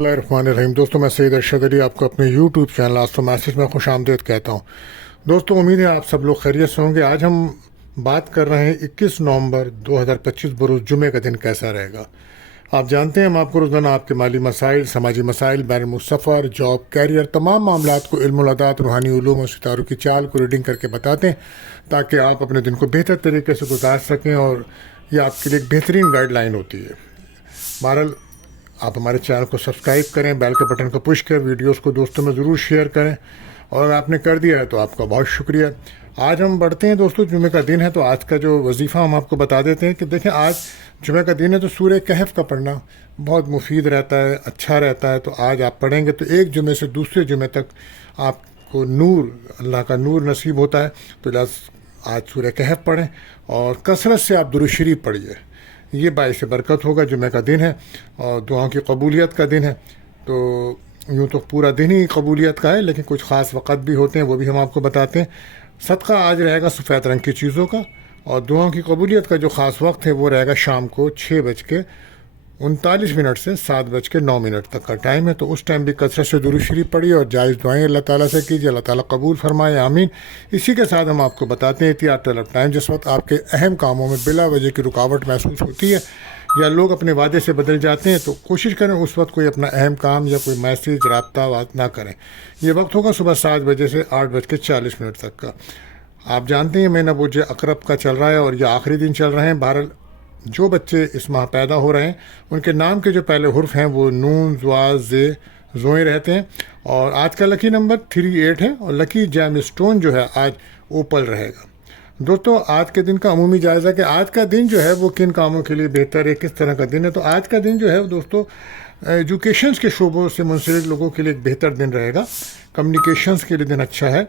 الرحمن دوستوں، میں سید ارشد علی آپ کو اپنے یوٹیوب چینل آستو میسج میں خوش آمدید کہتا ہوں۔ دوستوں، امید ہے آپ سب لوگ خیریت سے ہوں گے۔ آج ہم بات کر رہے ہیں 21 نومبر 2025 بروز جمعے کا دن کیسا رہے گا۔ آپ جانتے ہیں ہم آپ کو روزانہ آپ کے مالی مسائل، سماجی مسائل، بین الملک سفر، جاب، کیریئر، تمام معاملات کو علم العداد، روحانی علوم اور ستاروں کی چال کو ریڈنگ کر کے بتاتے ہیں تاکہ آپ اپنے دن کو بہتر طریقے سے گزار سکیں، اور یہ آپ کے لیے ایک بہترین گائیڈ لائن ہوتی ہے۔ بہرحال آپ ہمارے چینل کو سبسکرائب کریں، بیل کے بٹن کو پش کر ویڈیوز کو دوستوں میں ضرور شیئر کریں، اور اگر آپ نے کر دیا ہے تو آپ کا بہت شکریہ۔ آج ہم بڑھتے ہیں دوستوں، جمعہ کا دن ہے تو آج کا جو وظیفہ ہم آپ کو بتا دیتے ہیں کہ دیکھیں آج جمعہ کا دن ہے تو سورہ کہف کا پڑھنا بہت مفید رہتا ہے، اچھا رہتا ہے۔ تو آج آپ پڑھیں گے تو ایک جمعے سے دوسرے جمعے تک آپ کو نور، اللہ کا نور نصیب ہوتا ہے۔ تو آج سورہ کہف پڑھیں اور کثرت سے آپ درود شریف پڑھیے، یہ باعث برکت ہوگا۔ جمعہ کا دن ہے اور دعاؤں کی قبولیت کا دن ہے، تو یوں تو پورا دن ہی قبولیت کا ہے، لیکن کچھ خاص وقت بھی ہوتے ہیں، وہ بھی ہم آپ کو بتاتے ہیں۔ صدقہ آج رہے گا سفید رنگ کی چیزوں کا، اور دعاؤں کی قبولیت کا جو خاص وقت ہے وہ رہے گا شام کو 6:39 سے 7:09 تک کا ٹائم ہے۔ تو اس ٹائم بھی کثرت سے درود شریف پڑھیے اور جائز دعائیں اللہ تعالیٰ سے کیجیے، اللہ تعالیٰ قبول فرمائے، آمین۔ اسی کے ساتھ ہم آپ کو بتاتے ہیں احتیاط طلب ٹائم، جس وقت آپ کے اہم کاموں میں بلا وجہ کی رکاوٹ محسوس ہوتی ہے یا لوگ اپنے وعدے سے بدل جاتے ہیں، تو کوشش کریں اس وقت کوئی اپنا اہم کام یا کوئی میسیج، رابطہ نہ کریں۔ یہ وقت ہوگا صبح 7 بجے سے 8:40 تک کا۔ آپ جانتے ہیں مہینہ برج عقرب کا چل رہا ہے اور یہ آخری دن چل رہے ہیں۔ بہرحال جو بچے اس ماہ پیدا ہو رہے ہیں ان کے نام کے جو پہلے حرف ہیں وہ نون، زوا، زے، زوئیں رہتے ہیں، اور آج کا لکی نمبر 38 ہے، اور لکی جیم اسٹون جو ہے آج اوپل رہے گا۔ دوستوں، آج کے دن کا عمومی جائزہ کہ آج کا دن جو ہے وہ کن کاموں کے لیے بہتر ہے، کس طرح کا دن ہے۔ تو آج کا دن جو ہے دوستوں ایجوکیشنز کے شعبوں سے منسلک لوگوں کے لیے ایک بہتر دن رہے گا۔ کمیونیکیشنز کے لیے دن اچھا ہے،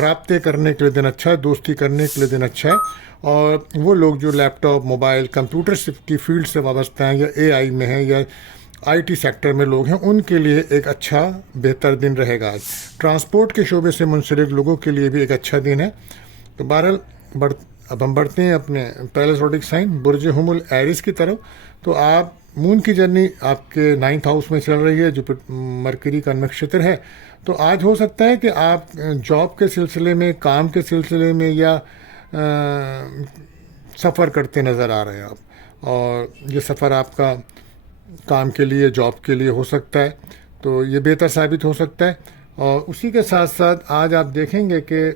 رابطے کرنے کے لیے دن اچھا ہے، دوستی کرنے کے لیے دن اچھا ہے، اور وہ لوگ جو لیپ ٹاپ، موبائل، کمپیوٹر کی فیلڈ سے وابستہ ہیں، یا اے آئی میں ہیں، یا آئی ٹی سیکٹر میں لوگ ہیں، ان کے لیے ایک اچھا بہتر دن رہے گا۔ آج ٹرانسپورٹ کے شعبے سے منسلک لوگوں کے لیے بھی ایک اچھا دن ہے۔ تو بہرحال اب ہم بڑھتے ہیں اپنے پہلے زوڈک سائن برج حمل ایریز کی طرف۔ تو آپ مون کی جرنی آپ کے 9th ہاؤس میں چل رہی ہے، جو مرکری کا نکشتر ہے۔ تو آج ہو سکتا ہے کہ آپ جاب کے سلسلے میں، کام کے سلسلے میں، یا سفر کرتے نظر آ رہے ہیں آپ، اور یہ سفر آپ کا کام کے لیے، جاب کے لیے ہو سکتا ہے، تو یہ بہتر ثابت ہو سکتا ہے۔ اور اسی کے ساتھ ساتھ آج آپ دیکھیں گے کہ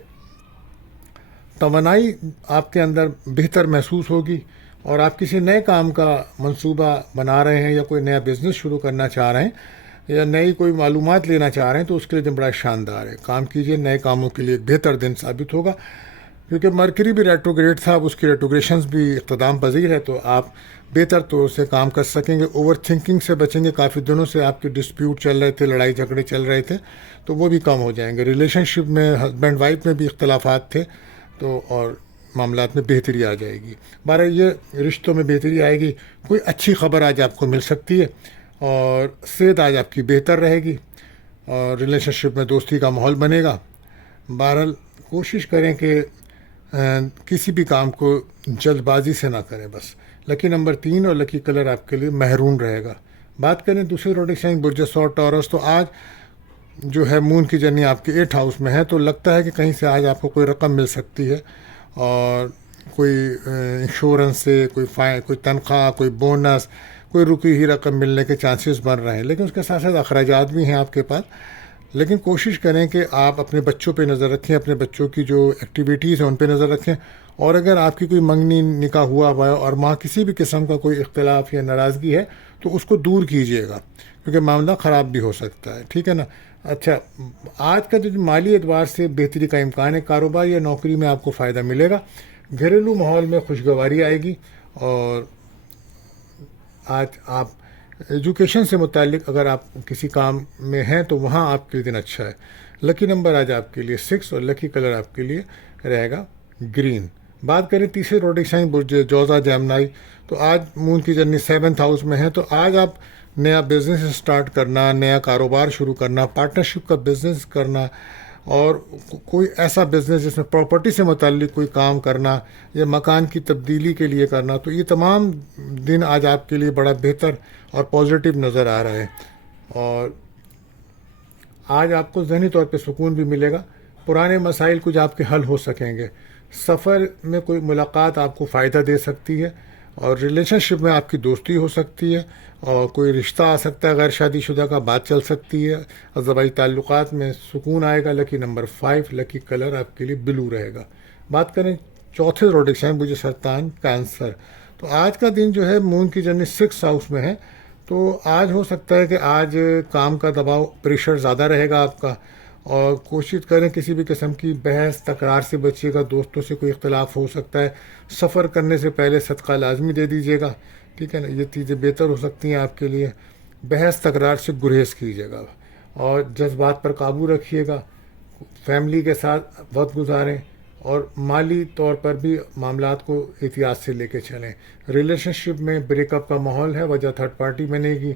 توانائی آپ کے اندر بہتر محسوس ہوگی، اور آپ کسی نئے کام کا منصوبہ بنا رہے ہیں، یا کوئی نیا بزنس شروع کرنا چاہ رہے ہیں، یا نئی کوئی معلومات لینا چاہ رہے ہیں، تو اس کے لیے دن بڑا شاندار ہے۔ کام کیجئے، نئے کاموں کے لیے ایک بہتر دن ثابت ہوگا، کیونکہ مرکری بھی ریٹروگریڈ تھا، اب اس کی ریٹروگریشنز بھی اقتدام پذیر ہے، تو آپ بہتر طور سے کام کر سکیں گے، اوور تھنکنگ سے بچیں گے۔ کافی دنوں سے آپ کے ڈسپیوٹ چل رہے تھے، لڑائی جھگڑے چل رہے تھے، تو وہ بھی کم ہو جائیں گے۔ ریلیشن شپ میں، ہسبینڈ وائف میں بھی اختلافات تھے، تو اور معاملات میں بہتری آ جائے گی۔ بہرحال یہ رشتوں میں بہتری آئے گی، کوئی اچھی خبر آج آپ کو مل سکتی ہے، اور صحت آج آپ کی بہتر رہے گی، اور ریلیشن شپ میں دوستی کا ماحول بنے گا۔ بہرحال کوشش کریں کہ کسی بھی کام کو جلد بازی سے نہ کریں بس۔ لکی نمبر 3 اور لکی کلر آپ کے لیے مہرون رہے گا۔ بات کریں دوسرے زوڈک سائن برج ثور ٹورس، تو آج جو ہے مون کی جرنی آپ کے 8th ہاؤس میں ہے، تو لگتا ہے کہ کہیں سے آج آپ کو کوئی رقم مل سکتی ہے، اور کوئی انشورنس سے کوئی تنخواہ، کوئی بونس، کوئی رکی ہوئی رقم ملنے کے چانسز بن رہے ہیں، لیکن اس کے ساتھ ساتھ اخراجات بھی ہیں آپ کے پاس۔ لیکن کوشش کریں کہ آپ اپنے بچوں پہ نظر رکھیں، اپنے بچوں کی جو ایکٹیویٹیز ہیں ان پہ نظر رکھیں، اور اگر آپ کی کوئی منگنی نکاح ہوا ہے اور ماں کسی بھی قسم کا کوئی اختلاف یا ناراضگی ہے تو اس کو دور کیجیے گا، کیونکہ معاملہ خراب بھی ہو سکتا ہے، ٹھیک ہے نا۔ اچھا، آج کا جو مالی اعتبار سے بہتری کا امکان ہے، کاروبار یا نوکری میں آپ کو فائدہ ملے گا، گھریلو ماحول میں خوشگواری آئے گی، اور آج آپ ایجوکیشن سے متعلق اگر آپ کسی کام میں ہیں تو وہاں آپ کے دن اچھا ہے۔ لکی نمبر آج آپ کے لیے 6 اور لکی کلر آپ کے لیے رہے گا گرین۔ بات کریں تیسرے زوڈک سائن برج جوزا جیمنائی، تو آج مون کی جرنی 7th ہاؤس میں ہے، تو آج آپ نیا بزنس اسٹارٹ کرنا، نیا کاروبار شروع کرنا، پارٹنرشپ کا بزنس کرنا، اور کوئی ایسا بزنس جس میں پراپرٹی سے متعلق کوئی کام کرنا یا مکان کی تبدیلی کے لیے کرنا، تو یہ تمام دن آج آپ کے لیے بڑا بہتر اور پازیٹیو نظر آ رہا ہے۔ اور آج آپ کو ذہنی طور پہ سکون بھی ملے گا، پرانے مسائل کچھ آپ کے حل ہو سکیں گے، سفر میں کوئی ملاقات آپ کو فائدہ دے سکتی ہے، اور ریلیشن شپ میں آپ کی دوستی ہو سکتی ہے، اور کوئی رشتہ آ سکتا ہے غیر شادی شدہ کا، بات چل سکتی ہے، اور زبائی تعلقات میں سکون آئے گا۔ لکی نمبر 5، لکی کلر آپ کے لیے بلو رہے گا۔ بات کریں چوتھے زوڈک سائن مجھے سرطان کینسر، تو آج کا دن جو ہے مون کی جرنی 6 ہاؤس میں ہے، تو آج ہو سکتا ہے کہ آج کام کا دباؤ پریشر زیادہ رہے گا آپ کا، اور کوشش کریں کسی بھی قسم کی بحث تکرار سے بچیے گا، دوستوں سے کوئی اختلاف ہو سکتا ہے، سفر کرنے سے پہلے صدقہ لازمی دے دیجیے گا، ٹھیک ہے نا، یہ چیزیں بہتر ہو سکتی ہیں آپ کے لیے۔ بحث تکرار سے گریز کیجیے گا، اور جذبات پر قابو رکھیے گا، فیملی کے ساتھ وقت گزاریں، اور مالی طور پر بھی معاملات کو احتیاط سے لے کے چلیں۔ ریلیشن شپ میں بریک اپ کا ماحول ہے، وجہ تھرڈ پارٹی بنے گی،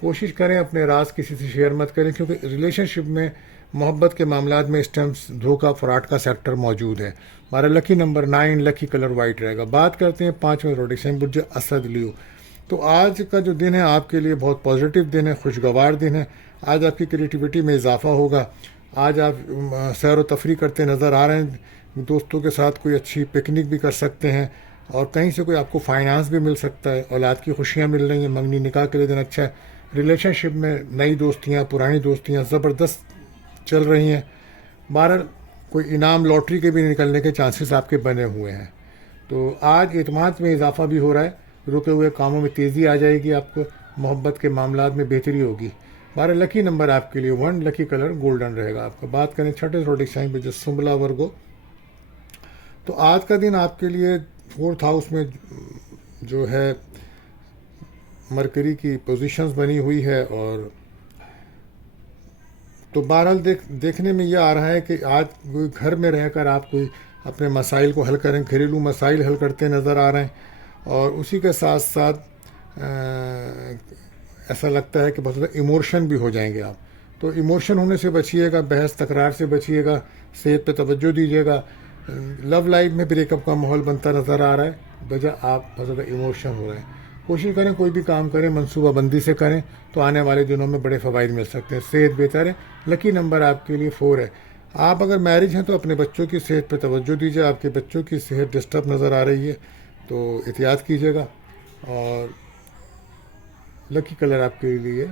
کوشش کریں اپنے راز کسی سے شیئر مت کریں، کیونکہ ریلیشن شپ میں محبت کے معاملات میں اس ٹائم دھوکہ فراڈ کا سیکٹر موجود ہے۔ ہمارا لکی نمبر 9، لکی کلر وائٹ رہے گا۔ بات کرتے ہیں 5ویں زوڈک سائن برج اسد لیو، تو آج کا جو دن ہے آپ کے لیے بہت پازیٹیو دن ہے، خوشگوار دن ہے۔ آج آپ کی کریٹیوٹی میں اضافہ ہوگا، آج آپ سیر و تفریح کرتے نظر آ رہے ہیں، دوستوں کے ساتھ کوئی اچھی پکنک بھی کر سکتے ہیں، اور کہیں سے کوئی آپ کو فائنانس بھی مل سکتا ہے، اولاد کی خوشیاں مل رہی ہیں، منگنی نکاح کے لیے دن اچھا ہے۔ ریلیشن شپ میں نئی دوستیاں پرانی دوستیاں زبردست چل رہی ہیں، بہرحال کوئی انعام لاٹری کے بھی نکلنے کے چانسز آپ کے بنے ہوئے ہیں۔ تو آج اعتماد میں اضافہ بھی ہو رہا ہے، رکے ہوئے کاموں میں تیزی آ جائے گی، آپ کو محبت کے معاملات میں بہتری ہوگی۔ 12 لکی نمبر آپ کے لیے 1، لکی کلر گولڈن رہے گا آپ کا۔ بات کریں چھٹے زوڈک سائن جو سنبلا ورگو، تو آج کا دن آپ کے لیے 4th ہاؤس میں جو ہے مرکری کی پوزیشنز بنی ہوئی ہے، اور تو بہرحال دیکھنے میں یہ آ رہا ہے کہ آج کوئی گھر میں رہ کر آپ کوئی اپنے مسائل کو حل کریں، گھریلو مسائل حل کرتے نظر آ رہے ہیں، اور اسی کے ساتھ ساتھ ایسا لگتا ہے کہ بہت زیادہ ایموشن بھی ہو جائیں گے آپ، تو ایموشن ہونے سے بچیے گا، بحث تکرار سے بچیے گا، صحت پہ توجہ دیجیے گا۔ لو لائف میں بریک اپ کا ماحول بنتا نظر آ رہا ہے، وجہ آپ بہت زیادہ ایموشن ہو رہے ہیں۔ کوشش کریں کوئی بھی کام کریں منصوبہ بندی سے کریں، تو آنے والے دنوں میں بڑے فوائد مل سکتے ہیں، صحت بہتر ہے۔ لکی نمبر آپ کے لیے 4 ہے۔ آپ اگر میرج ہیں تو اپنے بچوں کی صحت پہ توجہ دیجیے، آپ کے بچوں کی صحت ڈسٹرب نظر آ رہی ہے تو احتیاط کیجیے گا۔ اور لکی کلر آپ کے لیے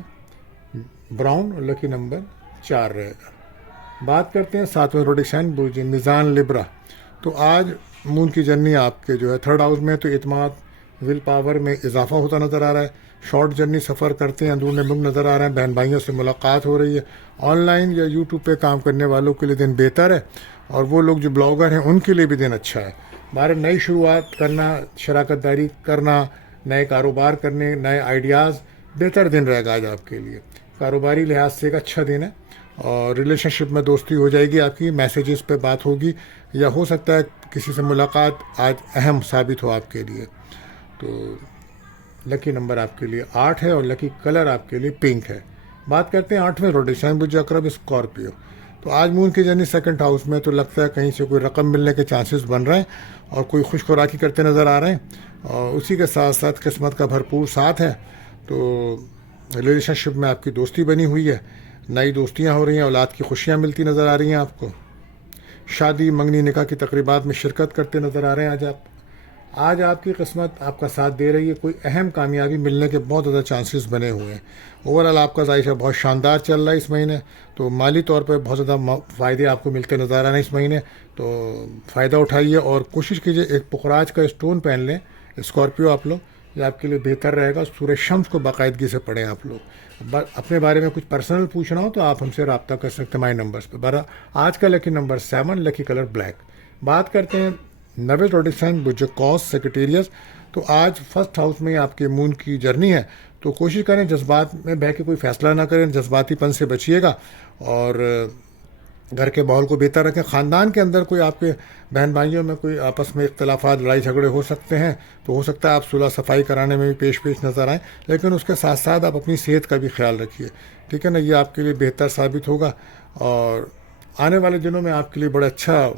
براؤن، اور لکی نمبر 4 رہے گا۔ بات کرتے ہیں 7ویں زوڈک سائن برج میزان لبرا، تو آج مون کی جرنی آپ کے جو ہے 3rd ہاؤس میں، تو اعتماد ول پاور میں اضافہ ہوتا نظر آ رہا ہے، شارٹ جرنی سفر کرتے ہیں، اندرون ملک نظر آ رہے ہیں، بہن بھائیوں سے ملاقات ہو رہی ہے، آن لائن یا یوٹیوب پہ کام کرنے والوں کے لیے دن بہتر ہے، اور وہ لوگ جو بلاگر ہیں ان کے لیے بھی دن اچھا ہے۔ بہر نئی شروعات کرنا، شراکت داری کرنا، نئے کاروبار کرنے، نئے آئیڈیاز، بہتر دن رہے گا آج آپ کے لیے، کاروباری لحاظ سے ایک اچھا دن ہے، اور ریلیشن شپ میں دوستی ہو جائے گی آپ کی، میسیجز پہ بات ہوگی، یا ہو سکتا ہے کسی سے ملاقات آج اہم ثابت ہو آپ کے لیے۔ تو لکی نمبر آپ کے لیے 8 ہے، اور لکی کلر آپ کے لیے پنک ہے۔ بات کرتے ہیں 8ویں زوڈک سائن برج عقرب اسکارپیو، تو آج مون کی جرنی 2nd ہاؤس میں، تو لگتا ہے کہیں سے کوئی رقم ملنے کے چانسز بن رہے ہیں، اور کوئی خوش خوراکی کرتے نظر آ رہے ہیں، اور اسی کے ساتھ ساتھ قسمت کا بھرپور ساتھ ہے، تو ریلیشن شپ میں آپ کی دوستی بنی ہوئی ہے، نئی دوستیاں ہو رہی ہیں، اولاد کی خوشیاں ملتی نظر آ رہی ہیں آپ کو، شادی منگنی نکاح کی تقریبات میں شرکت کرتے نظر آ رہے ہیں آج آپ کی قسمت آپ کا ساتھ دے رہی ہے، کوئی اہم کامیابی ملنے کے بہت زیادہ چانسز بنے ہوئے ہیں۔ اوورآل آپ کا ذائقہ بہت شاندار چل رہا ہے اس مہینے، تو مالی طور پہ بہت زیادہ فائدے آپ کو ملتے نظر آ رہے ہیں اس مہینے، تو فائدہ اٹھائیے، اور کوشش کیجیے ایک پخراج کا اسٹون پہن لیں اسکارپیو آپ لوگ، یہ آپ کے لیے بہتر رہے گا۔ سورہ شمس کو باقاعدگی سے پڑھیں آپ لوگ۔ اپنے بارے میں کچھ پرسنل پوچھنا ہو تو آپ ہم سے رابطہ کر سکتے ہیں ہمارے نمبرز پہ۔ آج کا لکی نمبر 7، لکی کلر بلیک۔ بات کرتے ہیں 9ویں زوڈک سائن برج قوس سیکریٹیریس، تو آج 1st ہاؤس میں آپ کے مون کی جرنی ہے، تو کوشش کریں جذبات میں بہہ کے کوئی فیصلہ نہ کریں، جذباتی پن سے بچیے گا، اور گھر کے ماحول کو بہتر رکھیں۔ خاندان کے اندر کوئی آپ کے بہن بھائیوں میں کوئی آپس میں اختلافات، لڑائی جھگڑے ہو سکتے ہیں، تو ہو سکتا ہے آپ صلح صفائی کرانے میں بھی پیش نظر آئیں، لیکن اس کے ساتھ ساتھ آپ اپنی صحت کا بھی خیال رکھیے، ٹھیک ہے نا، یہ آپ کے لیے بہتر ثابت ہوگا، اور آنے والے دنوں میں آپ کے لیے بڑا اچھا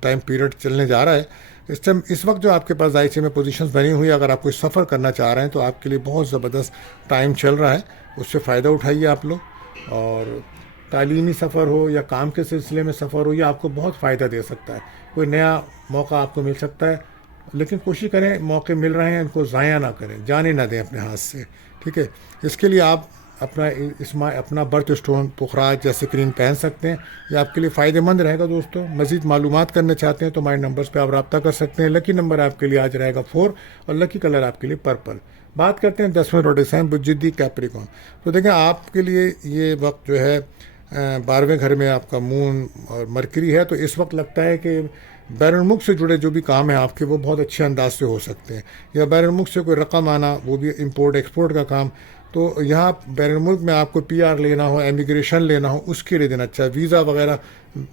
ٹائم پیریڈ چلنے جا رہا ہے، اس وقت جو آپ کے پاس ظاہر میں پوزیشنز بنی ہوئی ہے، اگر آپ کوئی سفر کرنا چاہ رہے ہیں تو آپ کے لیے بہت زبردست ٹائم چل رہا ہے، اس سے فائدہ اٹھائیے آپ لوگ. اور تعلیمی سفر ہو یا کام کے سلسلے میں سفر ہو، یہ آپ کو بہت فائدہ دے سکتا ہے. کوئی نیا موقع آپ کو مل سکتا ہے، لیکن کوشش کریں موقع مل رہے ہیں ان کو ضائع نہ کریں، جانے نہ دیں اپنے ہاتھ سے. ٹھیک ہے، اس کے لیے آپ اپنا برتھ اسٹون پخراج یا سکرین پہن سکتے ہیں. یہ آپ کے لیے فائدہ مند رہے گا دوستوں. مزید معلومات کرنا چاہتے ہیں تو ہمارے نمبرز پہ آپ رابطہ کر سکتے ہیں. لکی نمبر آپ کے لیے آج رہے گا 4 اور لکی کلر آپ کے لیے پرپل. بات کرتے ہیں 10ویں روڈیسائن بجدی کیپریکون. تو دیکھیں آپ کے لیے یہ وقت جو ہے 12ویں گھر میں آپ کا مون اور مرکری ہے، تو اس وقت لگتا ہے کہ بیرون ملک سے جڑے جو بھی کام ہیں آپ کے وہ بہت اچھے انداز سے ہو سکتے ہیں، یا بیرون ملک سے کوئی رقم آنا، وہ بھی امپورٹ ایکسپورٹ کا کام. تو یہاں بیرون ملک میں آپ کو PR لینا ہو، امیگریشن لینا ہو، اس کے لیے دن اچھا. ویزا وغیرہ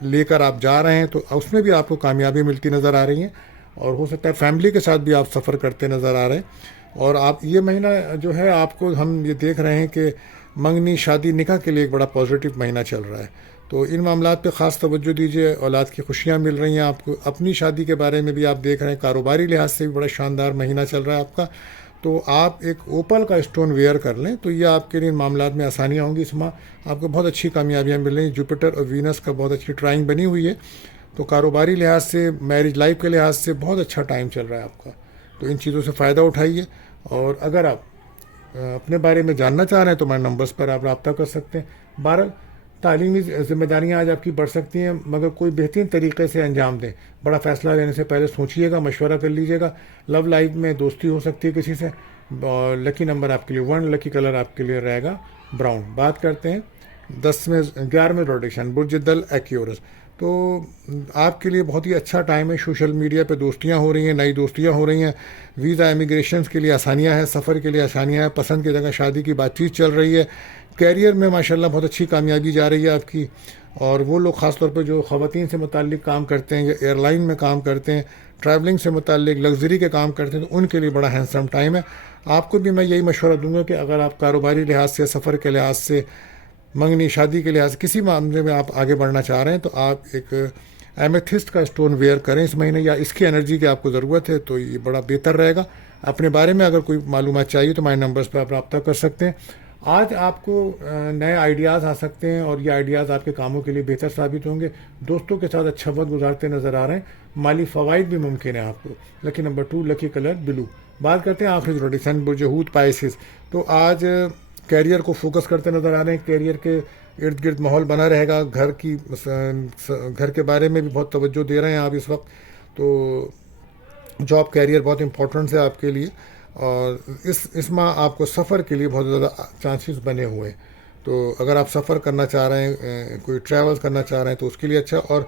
لے کر آپ جا رہے ہیں تو اس میں بھی آپ کو کامیابی ملتی نظر آ رہی ہے، اور ہو سکتا ہے فیملی کے ساتھ بھی آپ سفر کرتے نظر آ رہے ہیں. اور آپ یہ مہینہ جو ہے آپ کو ہم یہ دیکھ رہے ہیں کہ منگنی، شادی، نکاح کے لیے ایک بڑا پازیٹیو مہینہ چل رہا ہے. تو ان معاملات پہ خاص توجہ دیجیے. اولاد کی خوشیاں مل رہی ہیں آپ کو. اپنی شادی کے بارے میں بھی آپ دیکھ رہے ہیں، کاروباری لحاظ سے بھی بڑا شاندار مہینہ چل رہا ہے آپ کا. تو آپ ایک اوپل کا اسٹون ویئر کر لیں تو یہ آپ کے لیے ان معاملات میں آسانیاں ہوں گی. اس ماہ آپ کو بہت اچھی کامیابیاں مل رہی ہیں. جوپیٹر اور وینس کا بہت اچھی ٹرائنگ بنی ہوئی ہے، تو کاروباری لحاظ سے، میرج لائف کے لحاظ سے بہت اچھا ٹائم چل رہا ہے آپ کا. تو ان چیزوں سے فائدہ اٹھائیے. اور اگر آپ اپنے بارے میں جاننا چاہ رہے ہیں تو ہمارے نمبرز پر آپ رابطہ کر سکتے ہیں. 12 تعلیمی ذمہ داریاں آج آپ کی بڑھ سکتی ہیں، مگر کوئی بہترین طریقے سے انجام دیں. بڑا فیصلہ لینے سے پہلے سوچیے گا، مشورہ کر لیجیے گا. لو لائف میں دوستی ہو سکتی ہے کسی سے. اور لکی نمبر آپ کے لیے 1، لکی کلر آپ کے لیے رہے گا براؤن. بات کرتے ہیں 11ویں روٹیشن برج دل ایکیورس. تو آپ کے لیے بہت ہی اچھا ٹائم ہے. سوشل میڈیا پہ دوستیاں ہو رہی ہیں، نئی دوستیاں ہو رہی ہیں. ویزا امیگریشنز کے لیے آسانیاں ہیں، سفر کے لیے آسانیاں ہیں، پسند کی جگہ شادی کی بات چیت چل رہی ہے. کیریئر میں ماشاءاللہ بہت اچھی کامیابی جا رہی ہے آپ کی. اور وہ لوگ خاص طور پہ جو خواتین سے متعلق کام کرتے ہیں یا ایئر لائن میں کام کرتے ہیں، ٹریولنگ سے متعلق لگژری کے کام کرتے ہیں، تو ان کے لیے بڑا ہینڈسم ٹائم ہے. آپ کو بھی میں یہی مشورہ دوں گا کہ اگر آپ کاروباری لحاظ سے، سفر کے لحاظ سے، منگنی، شادی کے لحاظ سے کسی معاملے میں آپ آگے بڑھنا چاہ رہے ہیں تو آپ ایک ایمیتھسٹ کا اسٹون ویئر کریں اس مہینے، یا اس کی انرجی کی آپ کو ضرورت ہے تو یہ بڑا بہتر رہے گا. اپنے بارے میں اگر کوئی معلومات چاہیے تو ہمارے نمبرز پہ آپ رابطہ کر سکتے ہیں. آج آپ کو نئے آئیڈیاز آ سکتے ہیں اور یہ آئیڈیاز آپ کے کاموں کے لیے بہتر ثابت ہوں گے. دوستوں کے ساتھ اچھا وقت گزارتے نظر آ رہے ہیں. مالی فوائد بھی ممکن ہیں آپ کو. لکی نمبر 2، لکی کلر بلو. بات کرتے ہیں آخری روٹیشن برج حوت پائسس. تو آج کیریئر کو فوکس کرتے نظر آ رہے ہیں. کیریئر کے ارد گرد ماحول بنا رہے گا. گھر کے بارے میں بھی بہت توجہ دے رہے ہیں آپ اس وقت. تو جاب کیریئر بہت امپورٹنٹ ہے آپ کے لیے. اور اس ماہ آپ کو سفر کے لیے بہت زیادہ چانسز بنے ہوئے ہیں. تو اگر آپ سفر کرنا چاہ رہے ہیں، کوئی ٹریول کرنا چاہ رہے ہیں تو اس کے لیے اچھا. اور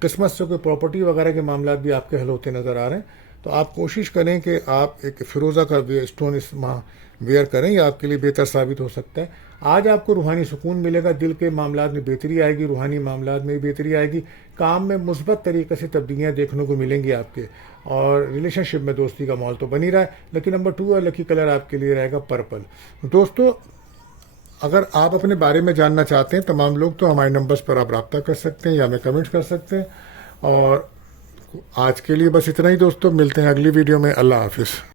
قسمت سے کوئی پراپرٹی وغیرہ کے معاملات بھی آپ کے حل ہوتے نظر آ رہے ہیں. تو آپ کوشش کریں کہ آپ ایک فیروزہ کا اسٹون اس ماہ ویئر کریں، یہ آپ کے لیے بہتر ثابت ہو سکتا ہے. آج آپ کو روحانی سکون ملے گا. دل کے معاملات میں بہتری آئے گی، روحانی معاملات میں بہتری آئے گی. کام میں مثبت طریقے سے تبدیلیاں دیکھنے کو ملیں گی آپ کے. اور ریلیشن شپ میں دوستی کا ماحول تو بنی رہا ہے. لکی نمبر 2 اور لکی کلر آپ کے لیے رہے گا پرپل. دوستو اگر آپ اپنے بارے میں جاننا چاہتے ہیں تمام لوگ تو ہمارے نمبرز پر آپ رابطہ کر سکتے ہیں یا ہمیں کمنٹ کر سکتے ہیں. اور آج کے لیے بس اتنا ہی دوستو. ملتے ہیں اگلی ویڈیو میں. اللہ حافظ.